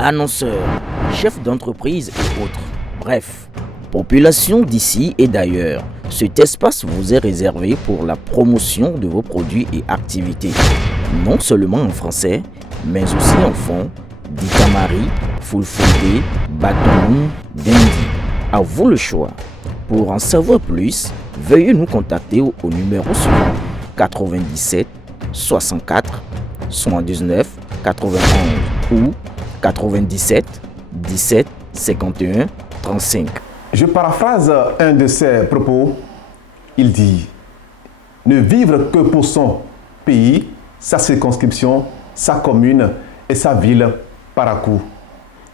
annonceurs, chefs d'entreprise et autres. Bref, population d'ici et d'ailleurs, cet espace vous est réservé pour la promotion de vos produits et activités. Non seulement en français, mais aussi en fond, Ditamari, Fulfulde, Batonou, Dendi. À vous le choix. Pour en savoir plus, veuillez nous contacter au numéro suivant 97 64 79 91 ou 97 17 51 35. Je paraphrase un de ses propos. Il dit « Ne vivre que pour son pays, sa circonscription, sa commune et sa ville par à coup. »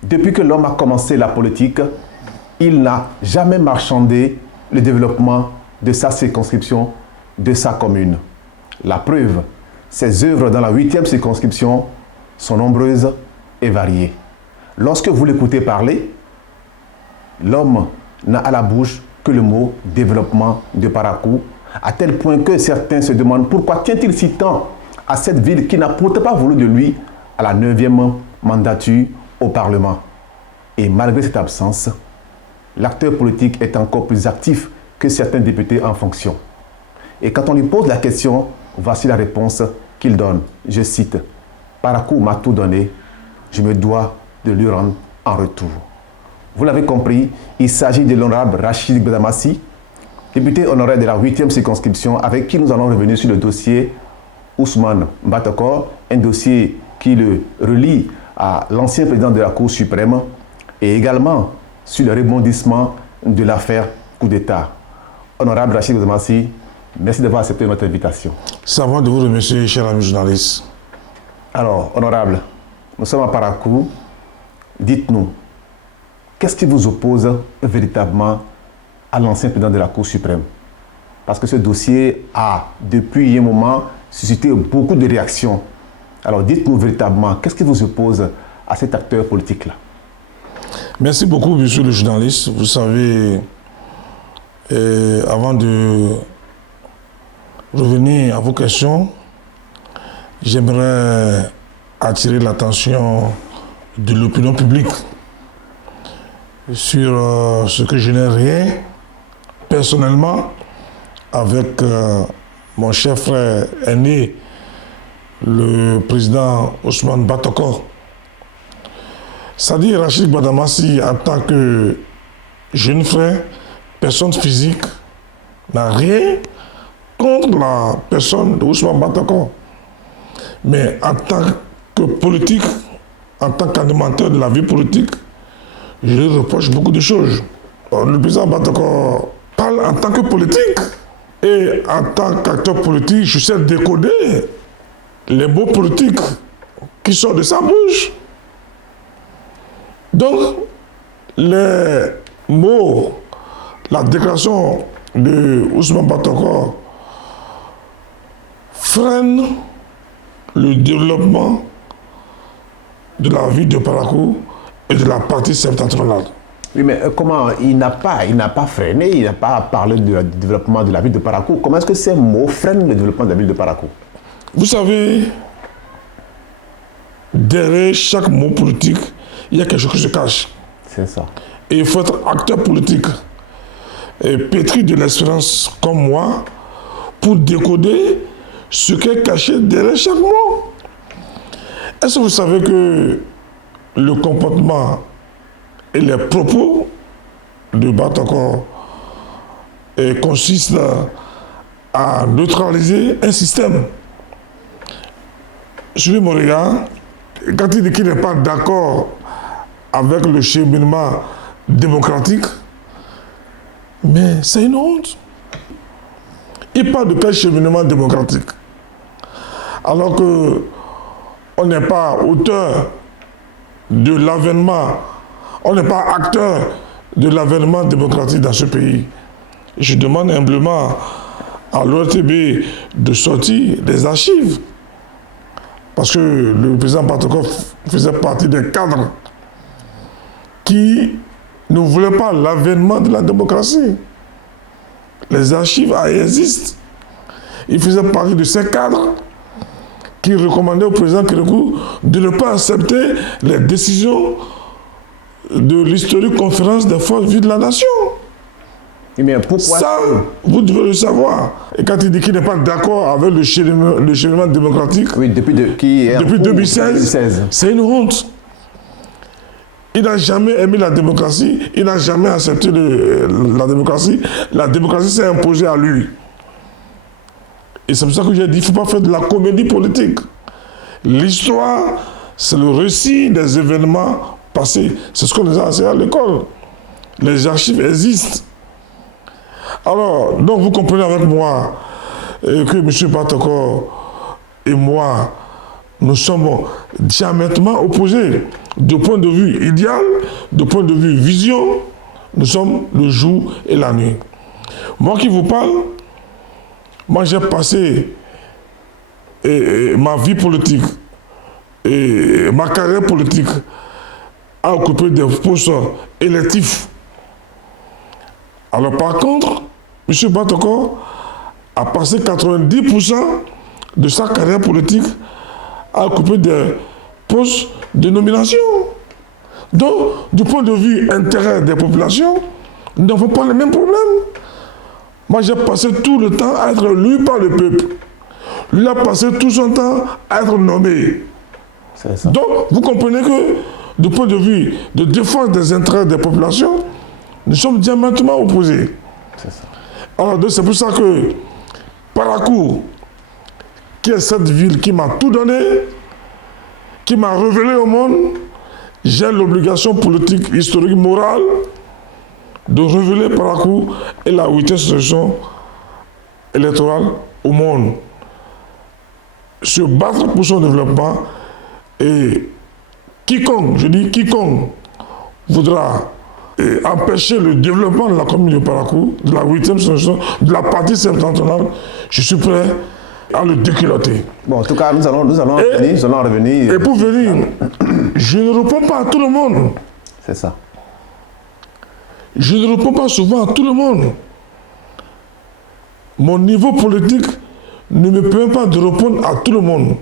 Depuis que l'homme a commencé la politique, il n'a jamais marchandé le développement de sa circonscription, de sa commune. La preuve, ses œuvres dans la 8e circonscription sont nombreuses et variées. Lorsque vous l'écoutez parler, l'homme n'a à la bouche que le mot « développement de Parakou », à tel point que certains se demandent pourquoi tient-il si tant à cette ville qui n'a pourtant pas voulu de lui à la 9e mandature au Parlement. Et malgré cette absence, l'acteur politique est encore plus actif que certains députés en fonction. Et quand on lui pose la question, voici la réponse qu'il donne. Je cite « Parakou m'a tout donné, je me dois de lui rendre en retour ». Vous l'avez compris, il s'agit de l'honorable Rachid Gbadamassi, député honoraire de la 8e circonscription, avec qui nous allons revenir sur le dossier Ousmane Batokor, un dossier qui le relie à l'ancien président de la Cour suprême et également sur le rebondissement de l'affaire coup d'État. Honorable Rachid Gbadamassi, merci d'avoir accepté notre invitation. C'est à moi de vous remercier, cher ami journaliste. Alors, honorable, nous sommes à Parakou. Dites-nous, qu'est-ce qui vous oppose véritablement à l'ancien président de la Cour suprême? Parce que ce dossier a, depuis un moment, suscité beaucoup de réactions. Alors dites-nous véritablement, qu'est-ce qui vous oppose à cet acteur politique-là? Merci beaucoup, monsieur le journaliste. Vous savez, avant de revenir à vos questions, j'aimerais attirer l'attention de l'opinion publique sur ce que je n'ai rien personnellement avec mon cher frère aîné, le président Ousmane Batokor. C'est-à-dire Rachid Gbadamassi, en tant que jeune frère, personne physique, n'a rien contre la personne d'Ousmane Batokor. Mais en tant que politique, en tant qu'animateur de la vie politique, je lui reproche beaucoup de choses. Le président Batokor parle en tant que politique. Et en tant qu'acteur politique, je sais décoder les mots politiques qui sortent de sa bouche. Donc, les mots, la déclaration de Ousmane Batokor freine le développement de la ville de Parakou et de la partie septentrionale. Oui, mais comment il n'a pas freiné, il n'a pas parlé du développement de la ville de Parakou. Comment est-ce que ces mots freinent le développement de la ville de Parakou? Vous savez, derrière chaque mot politique, il y a quelque chose qui se cache. C'est ça. Et il faut être acteur politique et pétri de l'expérience comme moi pour décoder ce qui est caché derrière chaque mot. Est-ce que vous savez que le comportement et les propos de Batokor consistent à neutraliser un système? Suivez mon regard, quand il dit qu'il n'est pas d'accord avec le cheminement démocratique, mais c'est une honte. Il parle de quel cheminement démocratique? Alors que on n'est pas auteur de l'avènement, on n'est pas acteur de l'avènement démocratique dans ce pays. Je demande humblement à l'ORTB de sortir des archives. Parce que le président Batokor faisait partie des cadres qui ne voulaient pas l'avènement de la démocratie. Les archives existent. Il faisait partie de ces cadres qui recommandait au président Kérékou de ne pas accepter les décisions de l'historique conférence des forces vives de la nation. Mais pourquoi ça, vous devez le savoir. Et quand il dit qu'il n'est pas d'accord avec le cheminement démocratique, oui, depuis 2016, c'est une honte. Il n'a jamais aimé la démocratie, il n'a jamais accepté la démocratie. La démocratie s'est imposée à lui. Et c'est pour ça que j'ai dit qu'il ne faut pas faire de la comédie politique. L'histoire, c'est le récit des événements passés. C'est ce qu'on nous a enseigné à l'école. Les archives existent. Alors, donc vous comprenez avec moi que M. Batokor et moi, nous sommes diamétralement opposés. De point de vue idéal, de point de vue vision, nous sommes le jour et la nuit. Moi qui vous parle, moi j'ai passé ma vie politique et ma carrière politique à occuper des postes électifs. Alors par contre, M. Batokor a passé 90% de sa carrière politique à occuper des postes de nomination. Donc, du point de vue intérêt des populations, nous n'avons pas les mêmes problèmes. Moi, j'ai passé tout le temps à être lu par le peuple. Lui a passé tout son temps à être nommé. C'est ça. Donc, vous comprenez que, du point de vue de défense des intérêts des populations, nous sommes diamétralement opposés. C'est ça. Alors, c'est pour ça que Parakou, qui est cette ville qui m'a tout donné, qui m'a révélé au monde, j'ai l'obligation politique, historique, morale de révéler Parakou et la 8e session électorale au monde. Se battre pour son développement et quiconque, je dis quiconque, voudra empêcher le développement de la commune de Parakou, de la 8e session, de la partie septentrionale, je suis prêt à le déculotter. Bon, en tout cas, nous allons revenir. Et pour venir, je ne réponds pas à tout le monde. C'est ça. Je ne réponds pas souvent à tout le monde. Mon niveau politique ne me permet pas de répondre à tout le monde.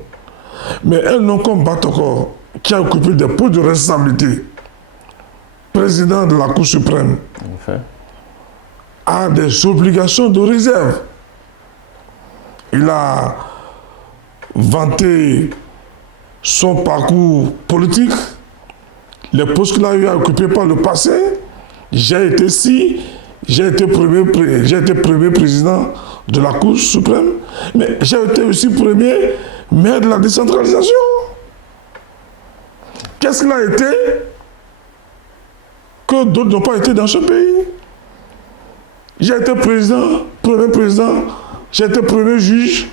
Mais un nom comme Batokor, qui a occupé des postes de responsabilité, président de la Cour suprême, a des obligations de réserve. Il a vanté son parcours politique, les postes qu'il a eu à occuper par le passé. J'ai été premier président de la Cour suprême, mais j'ai été aussi premier maire de la décentralisation. Qu'est-ce qu'il a été que d'autres n'ont pas été dans ce pays? J'ai été premier président, j'ai été premier juge.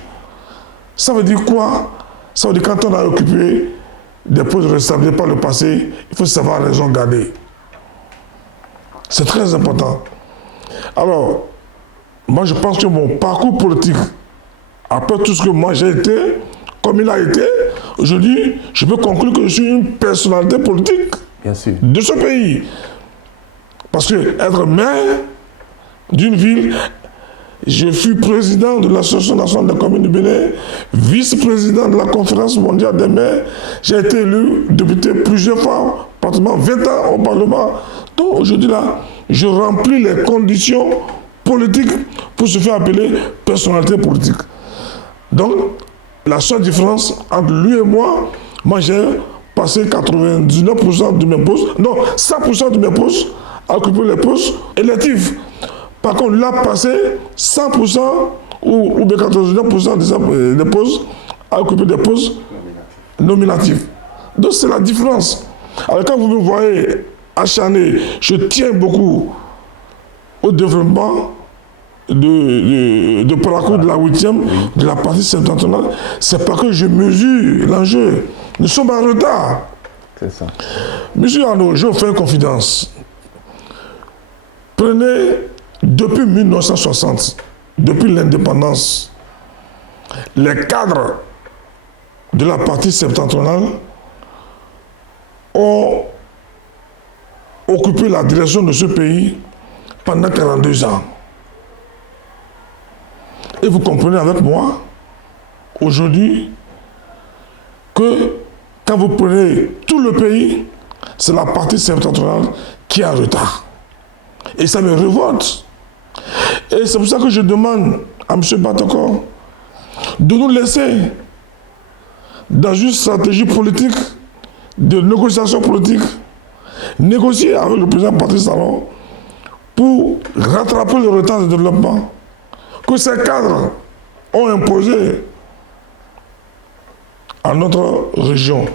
Ça veut dire quoi? Ça veut dire quand on a occupé des postes de responsabilité par le passé, il faut savoir raison garder. C'est très important. Alors, moi je pense que mon parcours politique, après tout ce que moi j'ai été, comme il a été, aujourd'hui, je peux conclure que je suis une personnalité politique. Bien sûr. De ce pays. Parce que être maire d'une ville, je fus président de l'Association nationale des communes du Bénin, vice-président de la conférence mondiale des maires. J'ai été élu député plusieurs fois, pratiquement 20 ans au Parlement. Donc aujourd'hui là, je remplis les conditions politiques pour se faire appeler personnalité politique. Donc, la seule différence entre lui et moi j'ai passé 99% de mes postes, non, 100% de mes postes à occuper les postes électifs. Par contre, lui a passé 100% ou bien 99% des postes à occuper des postes nominatifs. Donc c'est la différence. Alors quand vous me voyez acharné, je tiens beaucoup au développement de Parakou, de la 8e, de la partie septentrionale. C'est parce que je mesure l'enjeu. Nous sommes en retard. C'est ça. Monsieur Arnaud, je vous fais une confidence. Prenez, depuis 1960, depuis l'indépendance, les cadres de la partie septentrionale ont occupé la direction de ce pays pendant 42 ans. Et vous comprenez avec moi, aujourd'hui, que quand vous prenez tout le pays, c'est la partie septentrionale qui est en retard. Et ça me révolte. Et c'est pour ça que je demande à M. Batacor de nous laisser dans une stratégie politique, de négociation politique, négocier avec le président Patrice Talon pour rattraper le retard de développement que ces cadres ont imposé à notre région.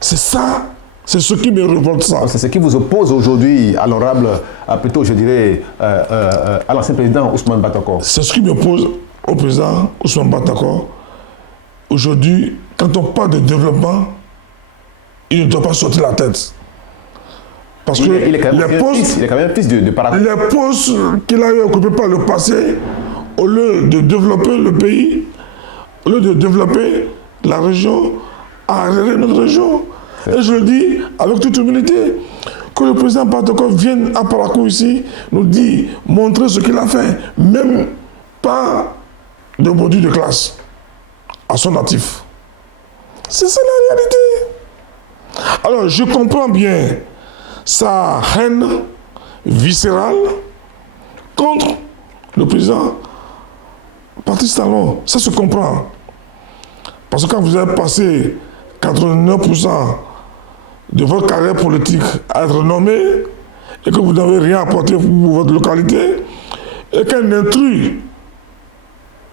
C'est ça, c'est ce qui me révolte ça. C'est ce qui vous oppose aujourd'hui à l'honorable, plutôt je dirais, à l'ancien président Ousmane Batacor. C'est ce qui m'oppose au président Ousmane Batacor. Aujourd'hui, quand on parle de développement, il ne doit pas sortir la tête. Parce que il est quand même fils de Parakou. Les postes qu'il a occupés par le passé, au lieu de développer le pays, au lieu de développer la région, a arrêté notre région. Et je le dis avec toute humilité, que le président Batacor vienne à Parakou ici, nous dire, montrer ce qu'il a fait, même pas de module de classe à son actif. C'est ça la réalité. Alors je comprends bien sa haine viscérale contre le président Patrice Talon. Ça se comprend. Parce que quand vous avez passé 89% de votre carrière politique à être nommé et que vous n'avez rien apporté pour votre localité et qu'un intrus,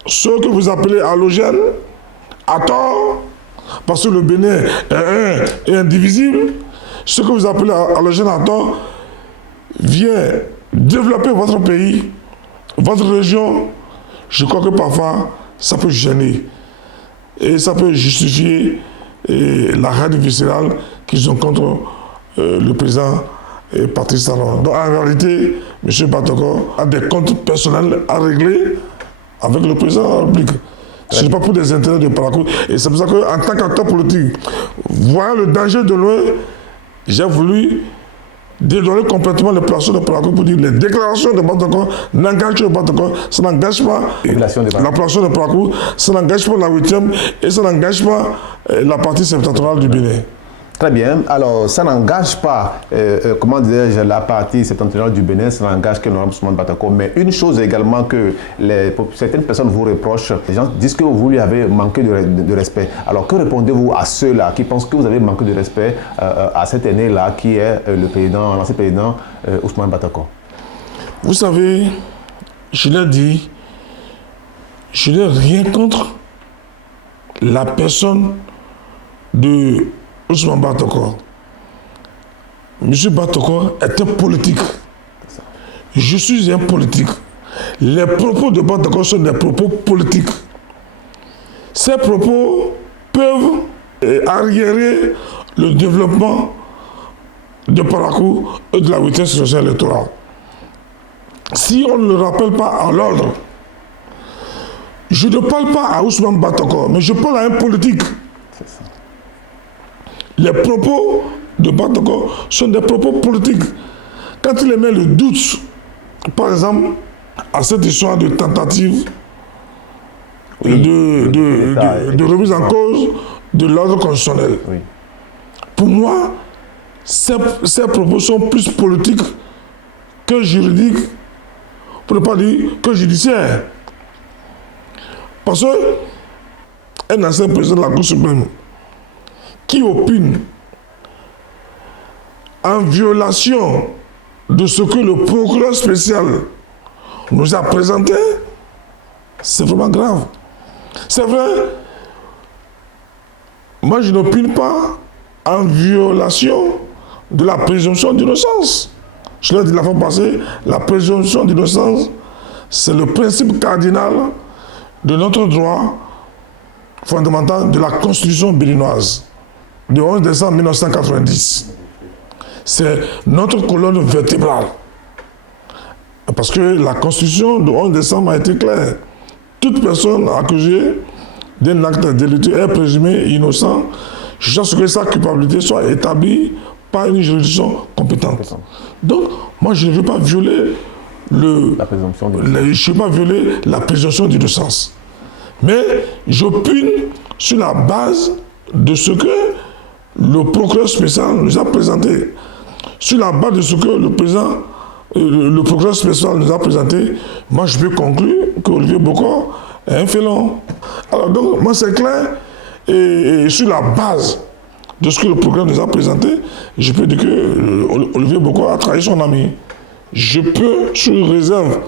ce que vous appelez allogène, à tort, parce que le Bénin est indivisible, ce que vous appelez allogène à tort vient développer votre pays, votre région. Je crois que parfois ça peut gêner et ça peut justifier la haine viscérale qu'ils ont contre le président Patrice Talon. Donc en réalité, M. Batacor a des comptes personnels à régler avec le président de la République. Ce n'est pas pour des intérêts de Parakou. Et c'est pour ça qu'en tant qu'acteur politique, voyant le danger de loin, j'ai voulu dédouaner complètement les plateaux de Parakou pour dire les déclarations de Batacor n'engagent pas Batacor, ça n'engage pas la plation de Parakou, ça n'engage pas la 8e et ça n'engage pas la partie septentrionale du Bénin. Très bien. Alors, ça n'engage pas, comment dirais-je, la partie septentrionale du Bénin, ça n'engage que l'honorable Ousmane Batacor. Mais une chose également que certaines personnes vous reprochent, les gens disent que vous lui avez manqué de respect. Alors, que répondez-vous à ceux-là qui pensent que vous avez manqué de respect à cet aîné-là qui est l'ancien président Ousmane Batacor? Vous savez, je l'ai dit, je n'ai rien contre la personne de Ousmane Batacor. M. Batacor est un politique. Je suis un politique. Les propos de Batacor sont des propos politiques. Ces propos peuvent arriérer le développement de Parakou et de la 8e circonscription électorale. Si on ne le rappelle pas à l'ordre, je ne parle pas à Ousmane Batacor, mais je parle à un politique. Les propos de Batacor sont des propos politiques. Quand il émet le doute, par exemple, à cette histoire de tentative de remise en cause de l'ordre constitutionnel, pour moi, ces propos sont plus politiques que juridiques, pour ne pas dire que judiciaires. Parce qu'un ancien président de la Cour suprême qui opine en violation de ce que le procureur spécial nous a présenté, c'est vraiment grave. C'est vrai, moi je n'opine pas en violation de la présomption d'innocence. Je l'ai dit la fois passée, la présomption d'innocence, c'est le principe cardinal de notre droit fondamental de la Constitution béninoise du 11 décembre 1990. C'est notre colonne vertébrale. Parce que la Constitution du 11 décembre a été claire. Toute personne accusée d'un acte délictueux est présumée innocent jusqu'à ce que sa culpabilité soit établie par une juridiction compétente. Donc, moi, je ne veux pas violer la présomption d'innocence. Mais j'opine sur la base de ce que le procureur spécial nous a présenté. Sur la base de ce que le procureur spécial nous a présenté, moi je peux conclure qu'Olivier Bokor est un félon. Alors donc, moi c'est clair, et sur la base de ce que le procureur nous a présenté, je peux dire que Olivier Bokor a trahi son ami. Je peux, sous réserve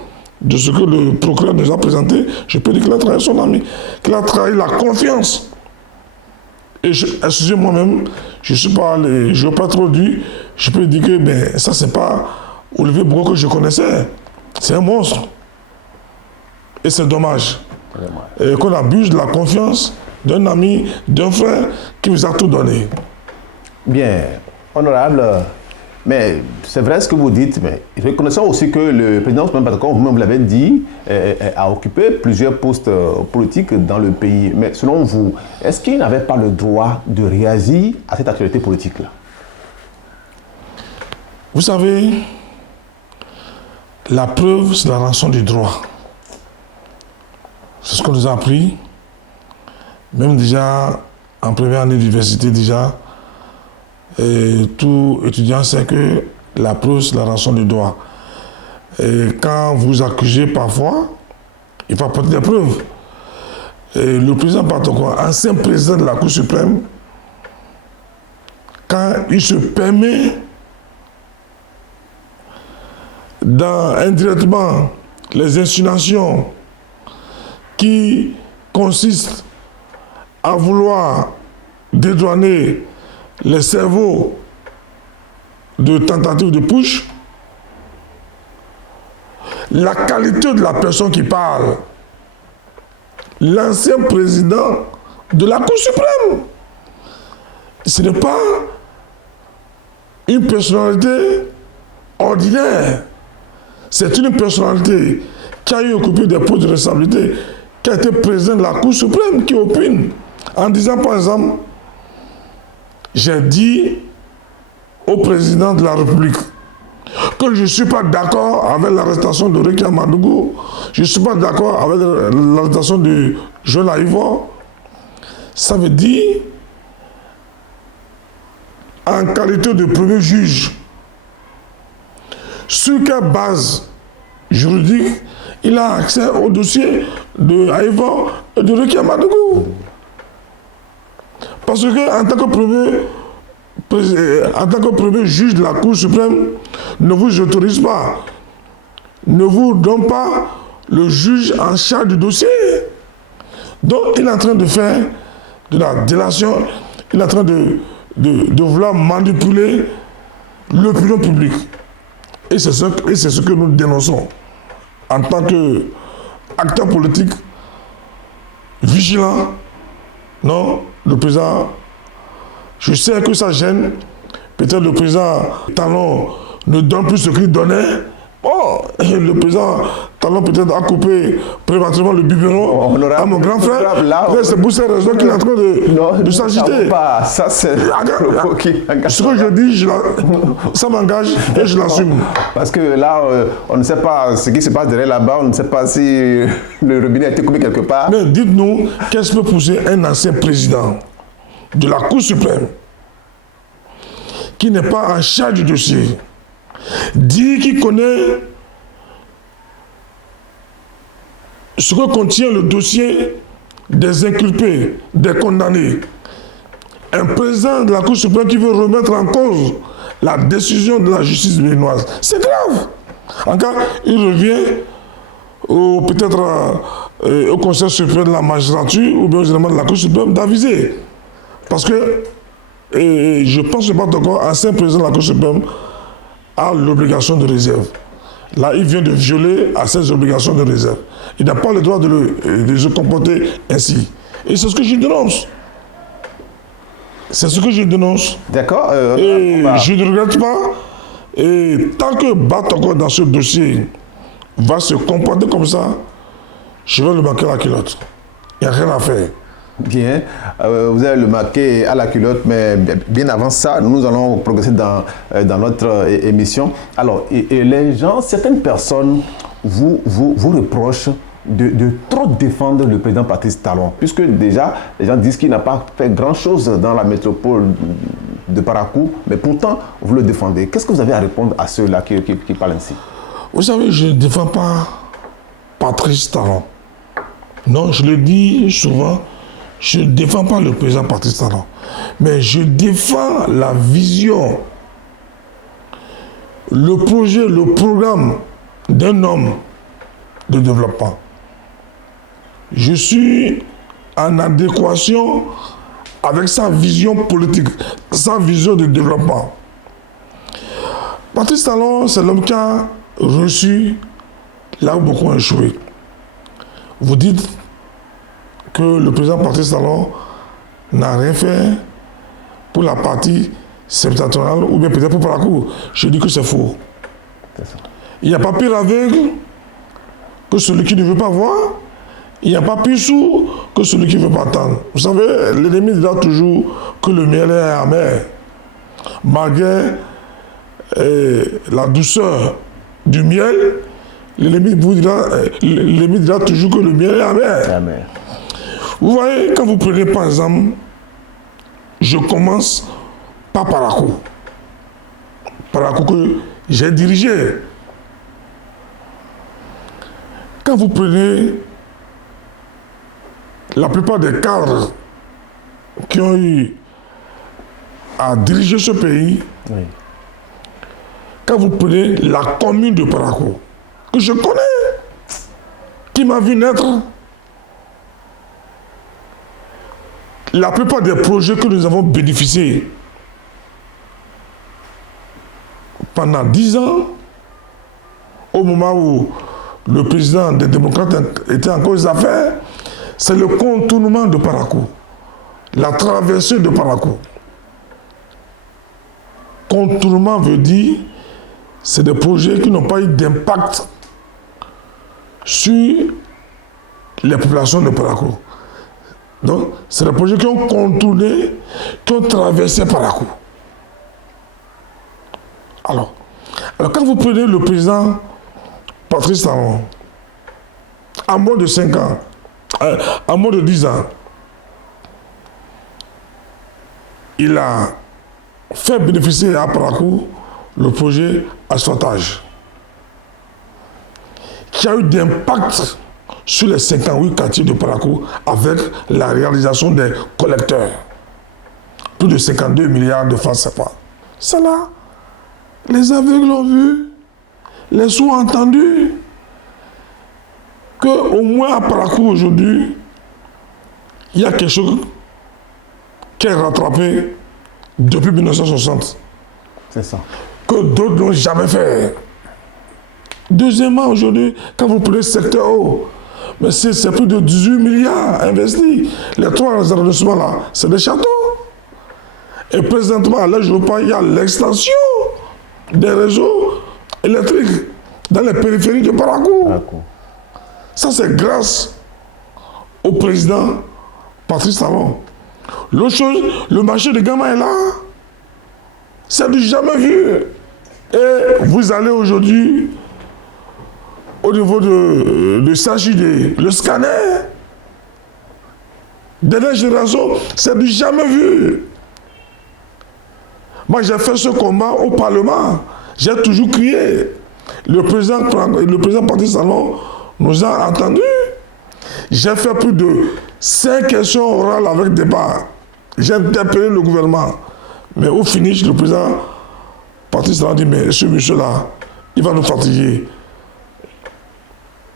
de ce que le procureur nous a présenté, je peux dire qu'il a trahi son ami, qu'il a trahi la confiance. Et excusez-moi même, je n'ai pas trop dit, je peux dire que ça c'est pas Olivier Bokor que je connaissais. C'est un monstre. Et c'est dommage. Et qu'on abuse de la confiance d'un ami, d'un frère qui vous a tout donné. Bien, honorable, mais c'est vrai ce que vous dites, mais reconnaissons aussi que le président Ousmane Bator, vous-même l'avez dit, a occupé plusieurs postes politiques dans le pays. Mais selon vous, est-ce qu'il n'avait pas le droit de réagir à cette actualité politique-là? Vous savez, la preuve, c'est la rançon du droit. C'est ce qu'on nous a appris. Même déjà, en première année d'université déjà, et tout étudiant sait que la preuve, c'est la rançon du droit. Et quand vous accusez parfois, il faut apporter des preuves. Et le président Bator, ancien président de la Cour suprême, quand il se permet dans indirectement les insinuations qui consistent à vouloir dédouaner les cerveaux de tentatives de putsch, la qualité de la personne qui parle, l'ancien président de la Cour suprême, ce n'est pas une personnalité ordinaire. C'est une personnalité qui a eu occupé des postes de responsabilité, qui a été président de la Cour suprême, qui opine en disant par exemple, j'ai dit au président de la République que je ne suis pas d'accord avec l'arrestation de Réki Amadougou, je ne suis pas d'accord avec l'arrestation de Joël Aïvo. Ça veut dire, en qualité de premier juge, sur quelle base juridique il a accès au dossier de Aïvo et de Réki Amadougou. Parce qu'en tant que premier juge de la Cour suprême, ne vous autorise pas, ne vous donne pas le juge en charge du dossier. Donc il est en train de faire de la délation, il est en train de vouloir manipuler l'opinion publique. Et c'est ce que nous dénonçons en tant qu'acteur politique vigilant. Non, le président, je sais que ça gêne. Peut-être le président Talon ne donne plus ce qu'il donnait. Bon, le président Talon peut-être a coupé prématurément le biberon à mon grand frère. C'est pour ces raisons qu'il est en train de s'agiter. Ça, c'est ce que je dis, ça m'engage et je l'assume. Parce que là, on ne sait pas ce qui se passe derrière là-bas, on ne sait pas si le robinet a été coupé quelque part. Mais dites-nous, qu'est-ce que peut pousser un ancien président de la Cour suprême qui n'est pas en charge du dossier, dit qu'il connaît ce que contient le dossier des inculpés, des condamnés. Un président de la Cour suprême qui veut remettre en cause la décision de la justice béninoise. C'est grave. Encore, il revient peut-être au Conseil suprême de la magistrature ou bien aux éléments de la Cour suprême d'aviser. Parce que je pense que encore ancien président de la Cour suprême a l'obligation de réserve. Là, il vient de violer à ses obligations de réserve. Il n'a pas le droit de se comporter ainsi. Et c'est ce que je dénonce. C'est ce que je dénonce. D'accord. Et je ne regrette pas. Et tant que Bator dans ce dossier va se comporter comme ça, je vais le marquer à la culotte. Il n'y a rien à faire. Bien, vous allez le marquer à la culotte, mais bien avant ça, nous allons progresser dans notre émission. Alors, et les gens, certaines personnes vous reprochent de trop défendre le président Patrice Talon, puisque déjà, les gens disent qu'il n'a pas fait grand-chose dans la métropole de Parakou, mais pourtant, vous le défendez. Qu'est-ce que vous avez à répondre à ceux-là qui parlent ainsi? Vous savez, je ne défends pas Patrice Talon. Non, je le dis souvent, je ne défends pas le président Patrice Talon, mais je défends la vision, le projet, le programme d'un homme de développement. Je suis en adéquation avec sa vision politique, sa vision de développement. Patrice Talon, c'est l'homme qui a reçu là où beaucoup ont échoué. Vous dites que le président Patrice Talon n'a rien fait pour la partie septentrionale ou bien peut-être pour Parakou. Je dis que c'est faux. Il n'y a pas pire aveugle que celui qui ne veut pas voir. Il n'y a pas plus sourd que celui qui ne veut pas entendre. Vous savez, l'ennemi dira toujours que le miel est amer. Malgré la douceur du miel, l'ennemi dira toujours que le miel est amer. Vous voyez, quand vous prenez par exemple, je commence par Parakou. Parakou que j'ai dirigé. Quand vous prenez la plupart des cadres qui ont eu à diriger ce pays, oui. Quand vous prenez la commune de Parakou, que je connais, qui m'a vu naître, la plupart des projets que nous avons bénéficiés pendant 10 ans, au moment où le président des démocrates était encore aux affaires, c'est le contournement de Parakou, la traversée de Parakou. Contournement veut dire c'est des projets qui n'ont pas eu d'impact sur les populations de Parakou. Donc, c'est des projets qui ont contourné, qui ont traversé Parakou. Alors quand vous prenez le président Patrice Talon, à moins de 5 ans, à moins de 10 ans, il a fait bénéficier à Parakou le projet asphaltage, qui a eu d'impact sur les 58 quartiers de Parakou avec la réalisation des collecteurs. Plus de 52 milliards de francs CFA. Ça là, les aveugles l'ont vu, les sourds ont entendu, qu'au moins à Parakou aujourd'hui, il y a quelque chose qui est rattrapé depuis 1960. C'est ça. Que d'autres n'ont jamais fait. Deuxièmement, aujourd'hui, quand vous prenez le secteur eau, mais c'est plus de 18 milliards investis. Les 3 arrondissements là, c'est des châteaux. Et présentement, là, je ne veux pas, il y a l'extension des réseaux électriques dans les périphéries de Parakou. Ça, c'est grâce au président Patrice Talon. L'autre chose, le marché de Gama est là. C'est du jamais vu. Et vous allez aujourd'hui au niveau de SAJD, le scanner, dernière génération, c'est du jamais vu. Moi, j'ai fait ce combat au Parlement. J'ai toujours crié. Le président Patrice Talon nous a entendus. J'ai fait plus de 5 questions orales avec débat. J'ai interpellé le gouvernement. Mais au finish, le président Patrice Talon dit, mais ce monsieur-là, il va nous fatiguer.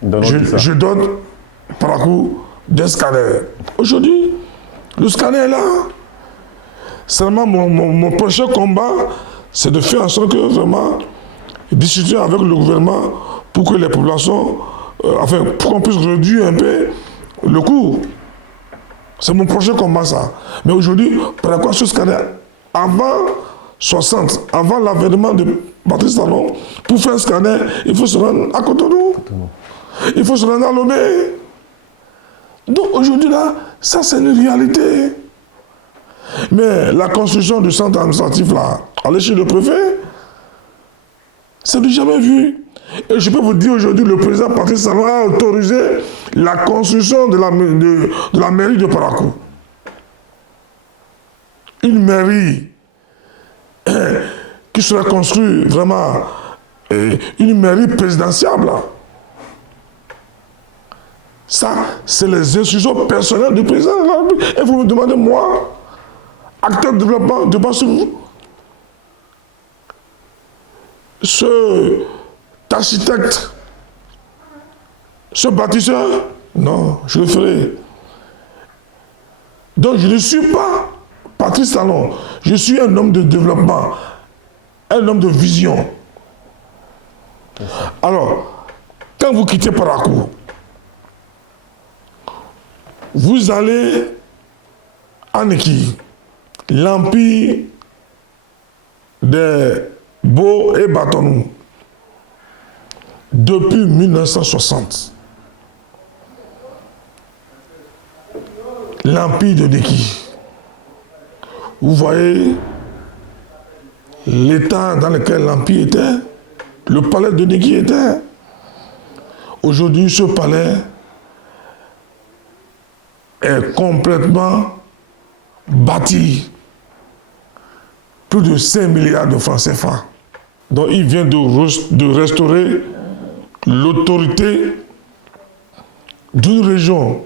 Je donne Parakou d'un scanner. Aujourd'hui, le scanner est là. Seulement, mon prochain combat, c'est de faire en sorte que vraiment, discuter avec le gouvernement pour que les populations, pour qu'on puisse réduire un peu le coût. C'est mon prochain combat, ça. Mais aujourd'hui, Parakou, ce scanner, avant 60, avant l'avènement de Patrice Talon, pour faire un scanner, il faut se rendre à Cotonou. Il faut se rendre à Lomé. Donc aujourd'hui, là, ça c'est une réalité. Mais la construction du centre administratif, là, à l'échelle du préfet, c'est du jamais vu. Et je peux vous dire aujourd'hui, le président Patrice Talon a autorisé la construction de la mairie de Parakou. Une mairie qui sera construite vraiment, une mairie présidentielle. Ça, c'est les instructions personnelles du président de la République. Et vous me demandez, moi, acteur de développement, de base sur vous, ce architecte, ce bâtisseur, non, je le ferai. Donc je ne suis pas Patrice Talon, je suis un homme de développement, un homme de vision. Alors, quand vous quittez Parakou, vous allez en Neki, l'empire des Beaux et Batonou, depuis 1960. L'empire de Neki. Vous voyez l'état dans lequel l'empire était, le palais de Neki était. Aujourd'hui, ce palais est complètement bâti. Plus de 5 milliards de francs CFA. Donc il vient de restaurer l'autorité d'une région.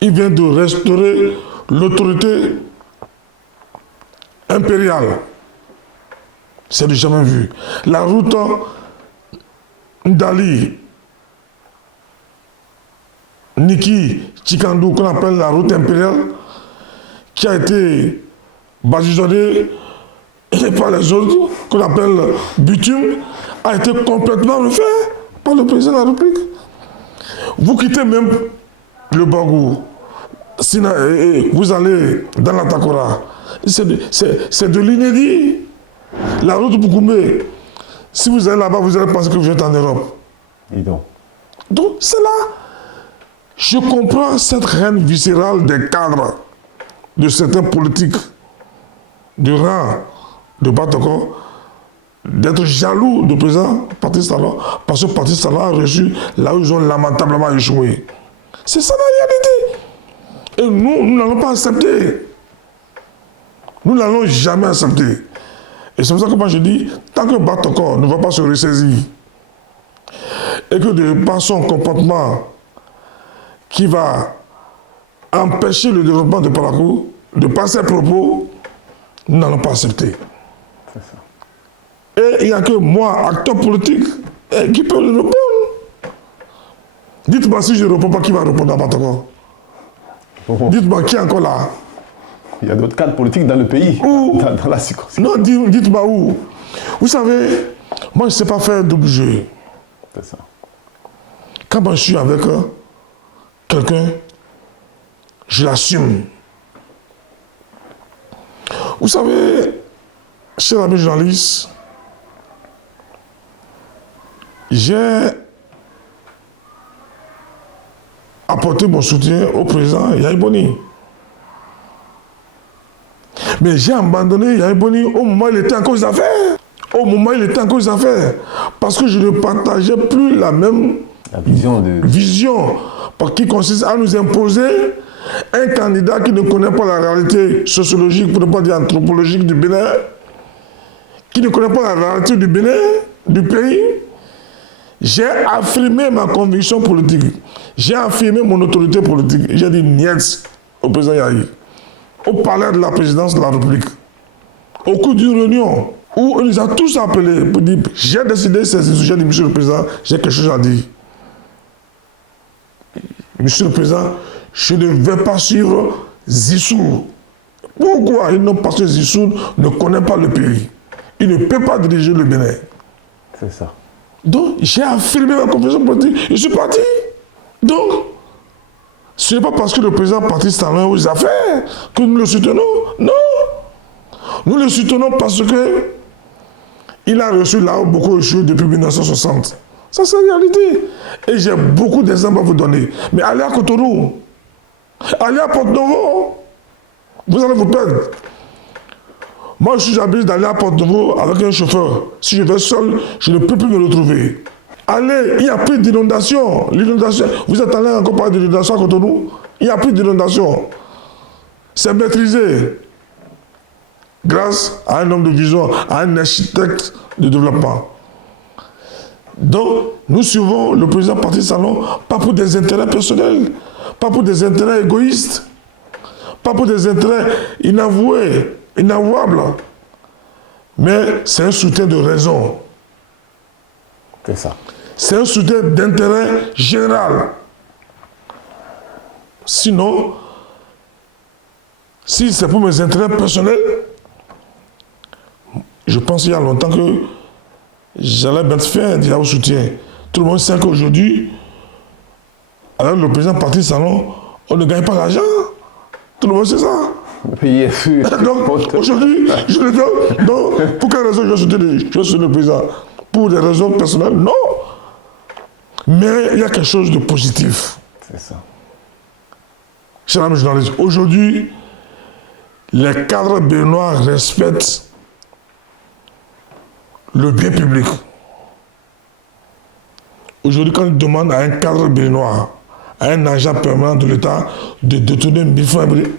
Il vient de restaurer l'autorité impériale. C'est du jamais vu. La route Ndali, Niki, Chikandou, qu'on appelle la route impériale, qui a été badigeonnée par les autres, qu'on appelle bitume, a été complètement refait par le président de la République. Vous quittez même le Bagou, vous allez dans la Takora, c'est de l'inédit. La route Boukoumé, si vous allez là-bas, vous allez penser que vous êtes en Europe. Et donc c'est là. Je comprends cette haine viscérale des cadres, de certains politiques de rang de Batoko, d'être jaloux du président Patrice Talon, parce que Patrice Talon a reçu là où ils ont lamentablement échoué. C'est ça la réalité. Et nous n'allons pas accepter. Nous n'allons jamais accepter. Et c'est pour ça que moi je dis, tant que Batoko ne va pas se ressaisir, et que de par son comportement qui va empêcher le développement de Parakou, de par ses propos, nous n'allons pas accepter. C'est ça. Et il n'y a que moi, acteur politique, qui peut le répondre. Dites-moi si je ne réponds pas, qui va répondre à Batoko? Dites-moi qui est encore là? Il y a d'autres cadres politiques dans le pays, dans la circonscription. Non, dites-moi où. Vous savez, moi je ne sais pas faire double jeu. C'est ça. Quand moi, je suis avec quelqu'un, je l'assume. Vous savez, cher ami journaliste, j'ai apporté mon soutien au président Yahya Boni. Mais j'ai abandonné Yahya Boni au moment où il était en cause d'affaires. Au moment où il était en cause d'affaires. Parce que je ne partageais plus la même vision qui consiste à nous imposer un candidat qui ne connaît pas la réalité sociologique, pour ne pas dire anthropologique du Bénin, qui ne connaît pas la réalité du Bénin, du pays. J'ai affirmé ma conviction politique. J'ai affirmé mon autorité politique. J'ai dit niet au président Yahya, au palais de la présidence de la République, au cours d'une réunion où il nous a tous appelés pour dire j'ai décidé, j'ai dit monsieur le président, j'ai quelque chose à dire. Monsieur le président, je ne vais pas suivre Zissou. Pourquoi? Parce que Zissou ne connaît pas le pays. Il ne peut pas diriger le Bénin. C'est ça. Donc, j'ai affirmé ma conviction politique. Je suis parti. Donc, ce n'est pas parce que le président Patrice Talon aux affaires que nous le soutenons. Non. Nous le soutenons parce que il a reçu là où beaucoup échoué depuis 1960. Ça, c'est la réalité. Et j'ai beaucoup d'exemples à vous donner. Mais allez à Cotonou, allez à Porte-Novo, vous allez vous perdre. Moi, je suis habitué d'aller à Porte-Novo avec un chauffeur. Si je vais seul, je ne peux plus me retrouver. Allez, il n'y a plus d'inondation. L'inondation, vous êtes allé encore parler d'inondation à Cotonou? Il n'y a plus d'inondation. C'est maîtrisé. Grâce à un homme de vision, à un architecte de développement. Donc, nous suivons le président Patrice Talon, pas pour des intérêts personnels, pas pour des intérêts égoïstes, pas pour des intérêts inavoués, inavouables, mais c'est un soutien de raison. C'est ça. C'est un soutien d'intérêt général. Sinon, si c'est pour mes intérêts personnels, je pense qu'il y a longtemps que j'allais mettre fin déjà au soutien. Tout le monde sait qu'aujourd'hui, avec le président Patrice Talon, on ne gagne pas l'argent. Tout le monde sait ça. Donc aujourd'hui, je le dis, donc, pour quelle raison je suis le président? Pour des raisons personnelles? Non. Mais il y a quelque chose de positif. C'est ça. Chers amis journalistes, aujourd'hui, les cadres béninois respectent le bien public. Aujourd'hui, quand ils demandent à un cadre béninois, à un agent permanent de l'État, de détourner 1000 francs, il dit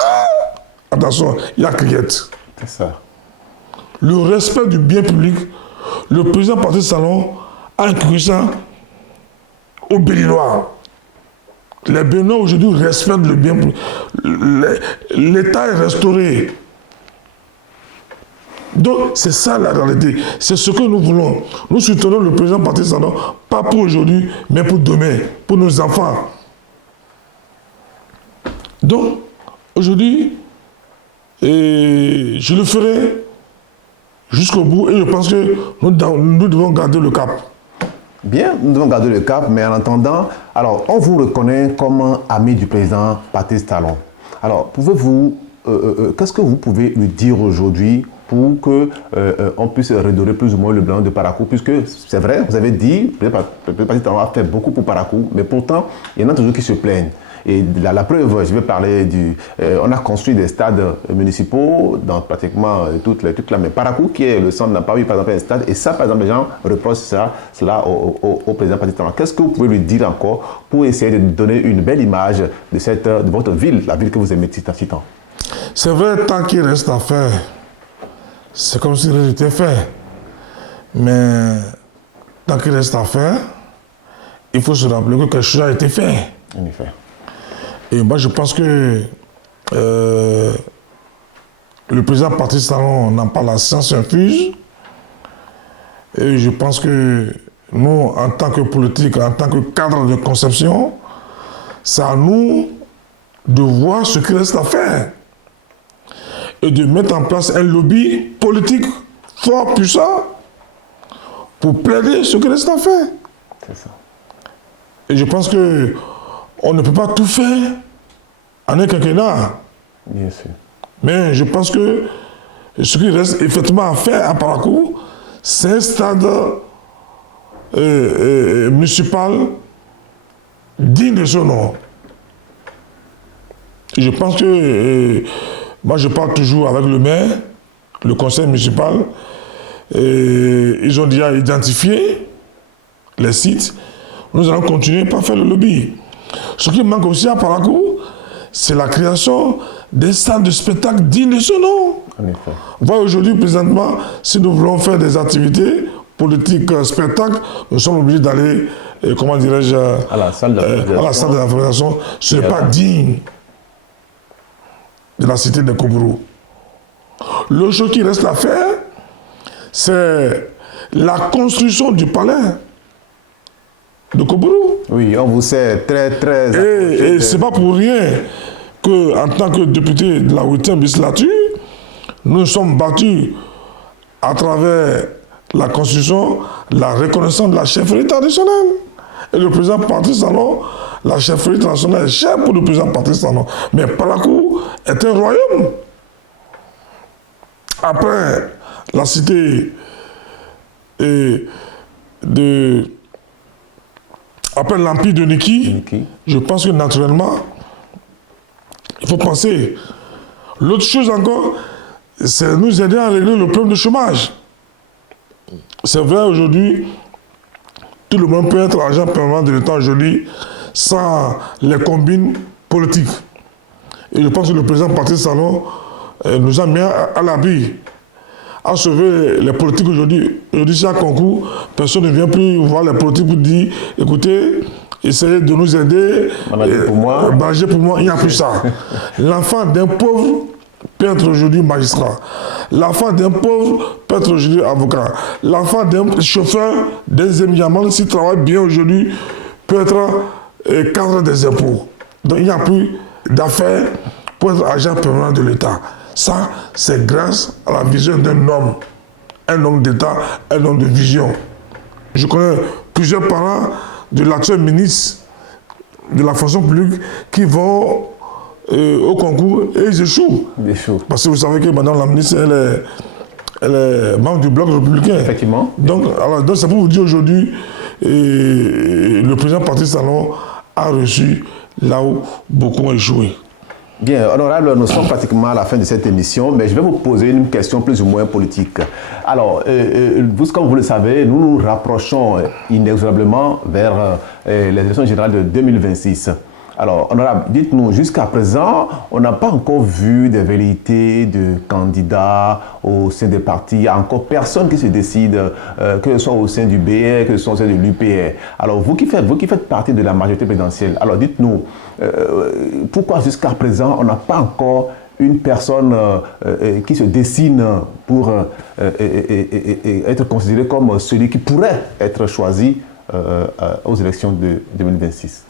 « attention, il y a criette ». C'est ça. Le respect du bien public, le président Patrice Talon a inculqué ça aux Béninois. Les Béninois aujourd'hui respectent le bien public. L'État est restauré. Donc, c'est ça la réalité. C'est ce que nous voulons. Nous soutenons le président Patrice Talon, pas pour aujourd'hui, mais pour demain, pour nos enfants. Donc, aujourd'hui, je le ferai jusqu'au bout et je pense que nous devons garder le cap. Bien, nous devons garder le cap, mais en attendant, alors, on vous reconnaît comme ami du président Patrice Talon. Alors, pouvez-vous, qu'est-ce que vous pouvez lui dire aujourd'hui pour qu'on puisse redorer plus ou moins le blanc de Parakou, puisque c'est vrai, vous avez dit, le président Patrice Talon a fait beaucoup pour Parakou, mais pourtant, il y en a toujours qui se plaignent. Et la preuve, je vais parler on a construit des stades municipaux dans pratiquement toute la mais Parakou, qui est le centre, n'a pas eu par exemple un stade. Et ça, par exemple, les gens reprochent cela au président Patrice Talon. Qu'est-ce que vous pouvez lui dire encore pour essayer de donner une belle image de votre ville, la ville que vous aimez tant si tant? C'est vrai, tant qu'il reste à faire, c'est comme si rien n'était fait. Mais tant qu'il reste à faire, il faut se rappeler que quelque chose a été fait. En effet. Et moi, je pense que le président Patrice Talon n'a pas la science infuse. Et je pense que nous, en tant que politique, en tant que cadre de conception, c'est à nous de voir ce qu'il reste à faire. Et de mettre en place un lobby politique fort, puissant, pour plaider ce qu'il reste à faire. C'est ça. Et je pense que on ne peut pas tout faire en un quinquennat. Bien sûr. Mais je pense que ce qui reste effectivement à faire à Parakou, c'est un stade municipal digne de son nom. Et je pense que, moi je parle toujours avec le maire, le conseil municipal, et ils ont déjà identifié les sites. Nous allons continuer par faire le lobby. Ce qui manque aussi à Parakou, c'est la création des salles de spectacle dignes de ce nom. En effet. Voilà, aujourd'hui, présentement, si nous voulons faire des activités politiques, spectacles, nous sommes obligés d'aller, comment dirais-je, à la salle de la fédération. Ce n'est pas digne de la cité de Kobourou. Le chose qui reste à faire, c'est la construction du palais de Kobourou. Oui, on vous sait très, très... Et ce n'est pas pour rien qu'en tant que député de la 8e législature, nous sommes battus à travers la Constitution, la reconnaissance de la chefferie traditionnelle. Et le président Patrice Talon, la chefferie traditionnelle est chère pour le président Patrice Talon. Mais Parakou est un royaume. Après la cité après l'empire de Niki, je pense que naturellement, il faut penser. L'autre chose encore, c'est nous aider à régler le problème du chômage. C'est vrai aujourd'hui, tout le monde peut être agent permanent de l'État aujourd'hui sans les combines politiques. Et je pense que le président Patrice Talon nous a mis à l'abri, à sauver les politiques aujourd'hui. Aujourd'hui, chaque concours, personne ne vient plus voir les politiques pour dire, écoutez, essayez de nous aider. Balayer pour moi, il n'y a plus ça. L'enfant d'un pauvre peut être aujourd'hui magistrat. L'enfant d'un pauvre peut être aujourd'hui avocat. L'enfant d'un chauffeur, d'un Zemiaman, s'il travaille bien aujourd'hui, peut être cadre des impôts. Donc il n'y a plus d'affaires pour être agent permanent de l'État. Ça, c'est grâce à la vision d'un homme. Un homme d'État, un homme de vision. Je connais plusieurs parents de l'actuel ministre de la fonction publique qui vont au concours et ils échouent. Parce que vous savez que madame la ministre, elle est membre du bloc républicain. Effectivement. Donc c'est pour vous dire aujourd'hui, le président Patrice Talon a reçu là où beaucoup ont échoué. Bien, honorable, nous sommes pratiquement à la fin de cette émission, mais je vais vous poser une question plus ou moins politique. Alors, vous, comme vous le savez, nous nous rapprochons inexorablement vers les élections générales de 2026. Alors, honorable, dites-nous, jusqu'à présent, on n'a pas encore vu des velléités de candidats au sein des partis. Il n'y a encore personne qui se décide, que ce soit au sein du BR, que ce soit au sein de l'UPR. Alors, vous qui faites partie de la majorité présidentielle, alors dites-nous, pourquoi jusqu'à présent, on n'a pas encore une personne qui se dessine pour être considéré comme celui qui pourrait être choisi aux élections de 2026?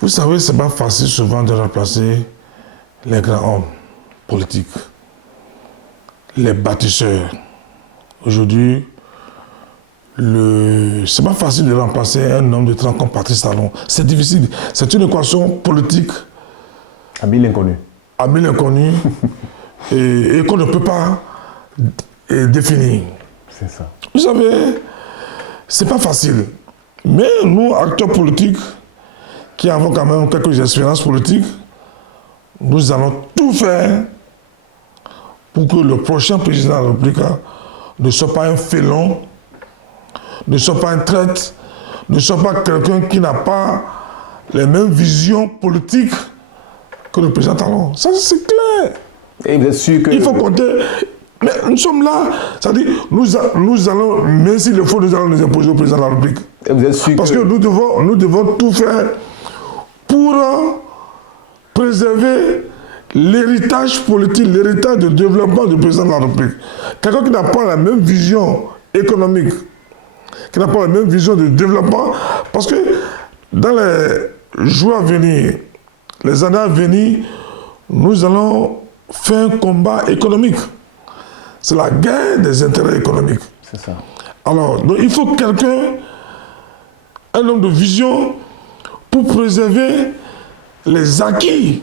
Vous savez, c'est pas facile souvent de remplacer les grands hommes politiques, les bâtisseurs. Aujourd'hui, c'est pas facile de remplacer un homme de 30 comme Patrice Talon. C'est difficile. C'est une équation politique. À mille inconnus. À mille inconnus et qu'on ne peut pas définir. C'est ça. Vous savez, c'est pas facile. Mais nous, acteurs politiques, qui avons quand même quelques expériences politiques, nous allons tout faire pour que le prochain président de la République ne soit pas un félon, ne soit pas un traître, ne soit pas quelqu'un qui n'a pas les mêmes visions politiques que le président Talon. Ça, c'est clair. Et vous êtes sûr que... Il faut compter. Mais nous sommes là, c'est-à-dire, nous allons, même s'il le faut, nous allons nous imposer au président de la République. Et vous êtes sûr parce que nous devons tout faire pour préserver l'héritage politique, l'héritage de développement du président de la République. Quelqu'un qui n'a pas la même vision économique, qui n'a pas la même vision de développement, parce que dans les jours à venir, les années à venir, nous allons faire un combat économique. C'est la guerre des intérêts économiques. C'est ça. Alors, donc, il faut quelqu'un, un homme de vision, pour préserver les acquis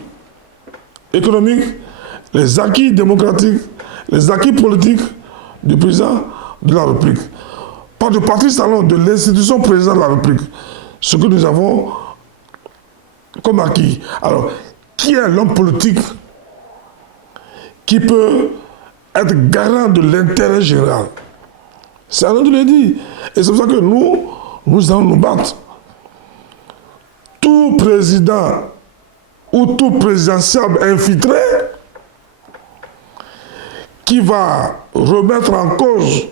économiques, les acquis démocratiques, les acquis politiques du président de la République. Pas de Patrice Talon, de l'institution président de la République. Ce que nous avons comme acquis. Alors, qui est l'homme politique qui peut être garant de l'intérêt général? C'est à nous de le dire. Et c'est pour ça que nous allons nous battre. Tout président ou tout présidentiable infiltré qui va remettre en cause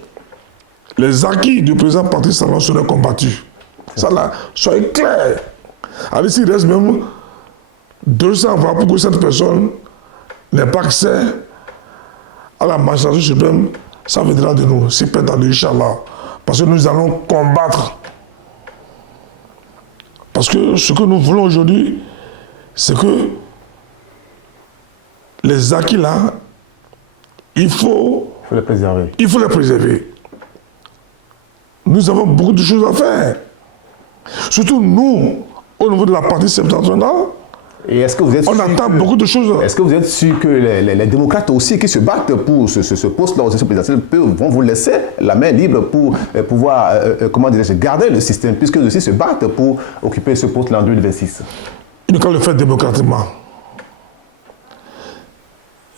les acquis du président Patrice Talon sera combattu. Ça là, soyez clair. Alors s'il reste même 200 voix pour que cette personne n'ait pas accès à la magistrature suprême, ça viendra de nous, c'est prétendu, Inch'Allah. Parce que nous allons combattre. Parce que ce que nous voulons aujourd'hui, c'est que les acquis là, il faut les préserver. Il faut les préserver. Nous avons beaucoup de choses à faire. Surtout nous, au niveau de la partie septentrionale. Et est-ce que vous êtes on attend beaucoup de choses. Est-ce que vous êtes sûr que les démocrates aussi qui se battent pour ce poste-là, ce présidentiel, vont vous laisser la main libre pour pouvoir garder le système, puisque aussi se battent pour occuper ce poste-là en 2026? Il faut le faire démocratiquement.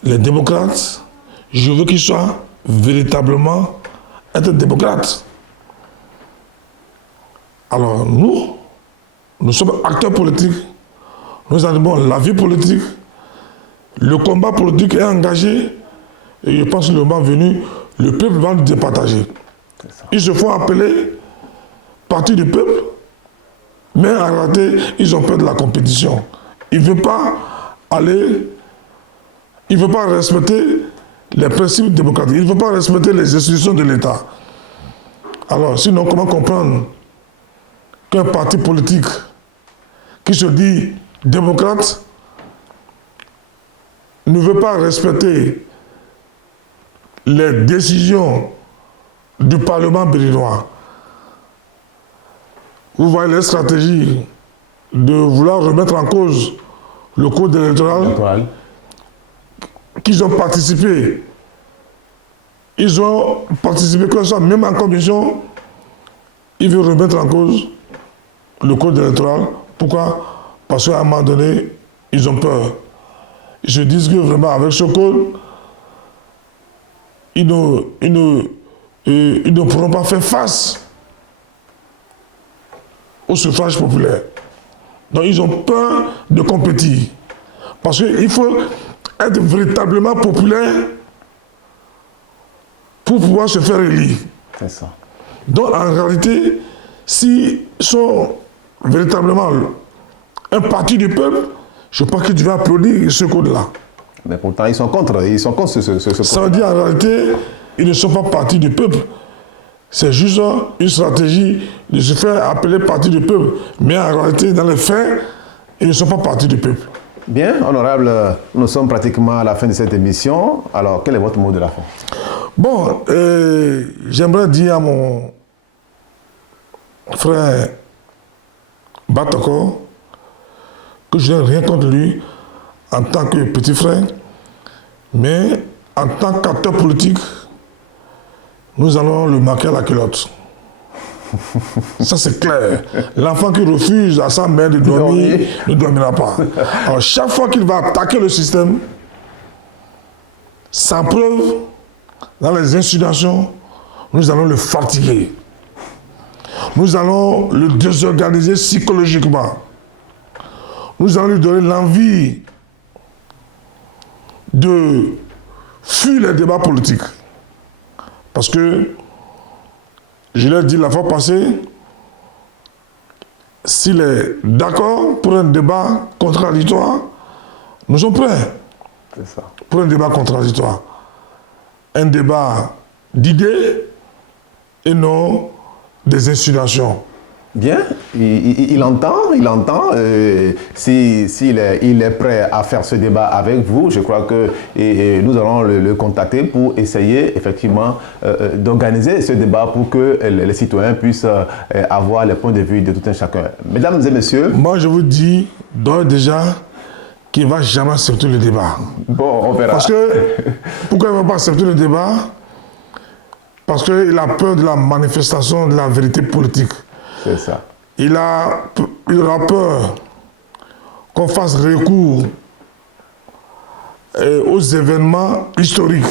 Les démocrates, je veux qu'ils soient véritablement être démocrates. Alors nous sommes acteurs politiques, nous animons la vie politique, le combat politique est engagé, et je pense que le moment venu, le peuple va nous départager. Ils se font appeler parti du peuple, mais en réalité, ils ont peur de la compétition. Ils ne veulent pas respecter les principes démocratiques, ils ne veulent pas respecter les institutions de l'État. Alors, sinon, comment comprendre qu'un parti politique qui se dit démocrate ne veut pas respecter les décisions du Parlement béninois? Vous voyez les stratégies de vouloir remettre en cause le code électoral qu'ils ont participé. Ils ont participé comme ça, même en commission, ils veulent remettre en cause le code électoral. Pourquoi? Parce qu'à un moment donné, ils ont peur. Ils se disent que vraiment, avec ce code, ils ne pourront pas faire face au suffrage populaire. Donc ils ont peur de compétir. Parce qu'il faut être véritablement populaire pour pouvoir se faire élire. C'est ça. Donc en réalité, s'ils sont véritablement un parti du peuple, je pense que tu vas applaudir ce code-là. Mais pourtant, ils sont contre ce Ça veut dire en réalité, ils ne sont pas partis du peuple. C'est juste une stratégie de se faire appeler parti du peuple. Mais en réalité, dans les faits, ils ne sont pas partis du peuple. Bien, honorable, nous sommes pratiquement à la fin de cette émission. Alors, quel est votre mot de la fin? Bon, j'aimerais dire à mon frère Batoko que je n'ai rien contre lui en tant que petit frère, mais en tant qu'acteur politique, nous allons le marquer à la culotte. Ça c'est clair. L'enfant qui refuse à sa mère de dormir ne dormira pas. Alors chaque fois qu'il va attaquer le système, sans preuve, dans les insinuations, nous allons le fatiguer. Nous allons le désorganiser psychologiquement. Nous allons lui donner l'envie de fuir les débats politiques. Parce que, je l'ai dit la fois passée, s'il est d'accord pour un débat contradictoire, nous sommes prêts. C'est ça. Pour un débat contradictoire. Un débat d'idées et non des insinuations. Bien, il entend. S'il est prêt à faire ce débat avec vous, je crois que nous allons le contacter pour essayer effectivement d'organiser ce débat pour que les citoyens puissent avoir les points de vue de tout un chacun. Mesdames et messieurs. Moi, je vous dis déjà qu'il ne va jamais accepter le débat. Bon, on verra. Parce que, pourquoi il ne va pas accepter le débat? Parce qu'il a peur de la manifestation de la vérité politique. C'est ça. Il aura peur qu'on fasse recours aux événements historiques.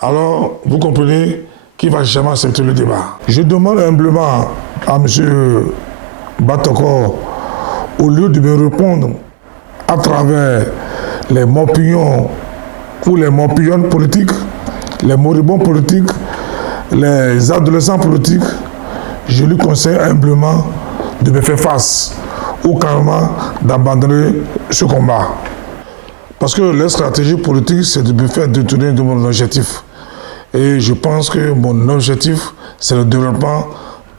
Alors, vous comprenez qu'il ne va jamais accepter le débat. Je demande humblement à M. Batoko, au lieu de me répondre à travers les morpignons ou les morpillonnes politiques, les moribonds politiques, les adolescents politiques, je lui conseille humblement de me faire face ou carrément d'abandonner ce combat. Parce que la stratégie politique, c'est de me faire détourner de mon objectif. Et je pense que mon objectif, c'est le développement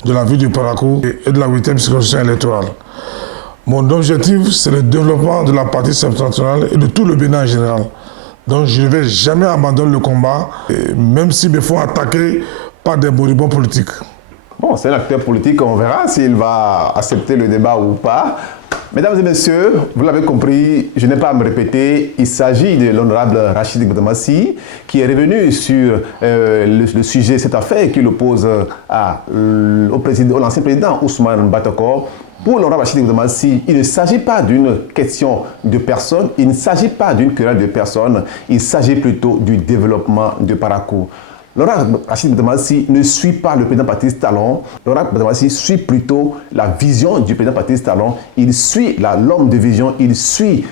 de la ville du Parakou et de la 8e circonscription électorale. Mon objectif, c'est le développement de la partie septentrionale et de tout le Bénin en général. Donc je ne vais jamais abandonner le combat, même s'ils me font attaquer par des moribonds politiques. Bon, c'est un acteur politique, on verra s'il va accepter le débat ou pas. Mesdames et messieurs, vous l'avez compris, je n'ai pas à me répéter, il s'agit de l'honorable Rachid Goudamassi qui est revenu sur le sujet, cette affaire qui l'oppose au l'ancien président Ousmane Batoko. Pour l'honorable Rachid Goudamassi, il ne s'agit pas d'une question de personne, il ne s'agit pas d'une querelle de personne, il s'agit plutôt du développement de Parakou. Laurent Rachid Mahamadou ne suit pas le président Patrice Talon. Laurent Mahamadou suit plutôt la vision du président Patrice Talon. Il suit l'homme de vision, il suit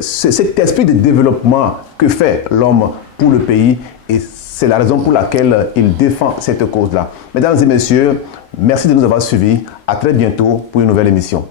cet esprit de développement que fait l'homme pour le pays. Et c'est la raison pour laquelle il défend cette cause-là. Mesdames et messieurs, merci de nous avoir suivis. À très bientôt pour une nouvelle émission.